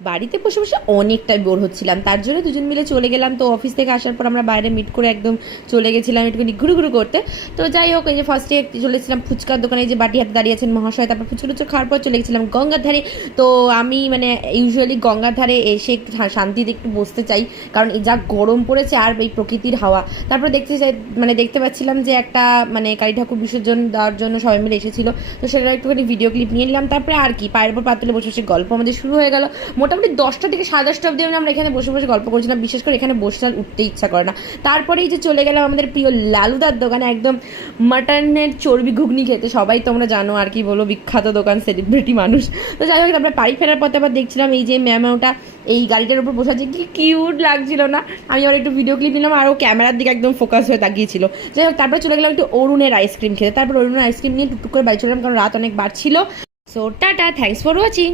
বাড়িতে বসে বসে অনেকটাই বোর হচ্ছিলাম, তার জন্য দুজন মিলে চলে গেলাম। তো অফিস থেকে আসার পর আমরা বাইরে মিট করে একদম চলে গেছিলাম একটুখানি ঘুরু ঘুরু করতে। তো যাই হোক, এই যে ফার্স্টে চলেছিলাম ফুচকার দোকানে, যে বাটি হাতে দাঁড়িয়ে আছেন মহাশয়। তারপর ফুচকা টুচকা খাওয়ার পর চলে গেছিলাম গঙ্গার ধারে। তো আমি মানে ইউজুয়ালি গঙ্গার ধারে এসে একটু শান্তিতে একটু বসতে চাই, কারণ এই যা গরম পড়েছে আর এই প্রকৃতির হাওয়া। তারপর দেখতে পাচ্ছিলাম যে একটা মানে কালী ঠাকুর বিসর্জন দেওয়ার জন্য সবাই মিলে এসেছিলো। তো সেটা একটুখানি ভিডিও ক্লিপ নিয়ে নিলাম। তারপরে আর কি, পায়ের উপর পা তুলে বসে বসে গল্প আমাদের শুরু হয়ে গেল। মোটামুটি 10টা থেকে 10:30 অবধি আমরা এখানে বসে বসে গল্প করছিলাম। বিশেষ করে এখানে বসে আর উঠতে ইচ্ছা করে না। তারপরেই যে চলে গেলাম আমাদের প্রিয় লালুদার দোকানে, একদম মাটনের চর্বি ঘুগনি খেতে। সবাই তোমরা জানো আর কি বলবো, বিখ্যাত দোকান, সেলিব্রিটি মানুষ। তো যাই হোক, তারপরে বাড়ি ফেরার পথে আবার দেখছিলাম এই যে ম্যামটা এই গাড়িটার উপর বসে আছে, কি কিউট লাগছিল না। আমি আবার একটু ভিডিও ক্লিপ নিলাম, আর ও ক্যামেরার দিকে একদম ফোকাস হয়ে তাকিয়েছিল। যাই হোক, তারপরে চলে গেলাম একটু অরুণের আইসক্রিম খেতে। তারপর অরুণের আইসক্রিম নিয়ে টুকটুক করে বাড়ি চলে গেলাম, কারণ রাত অনেক বাড়ছিল। So tata, thanks for watching.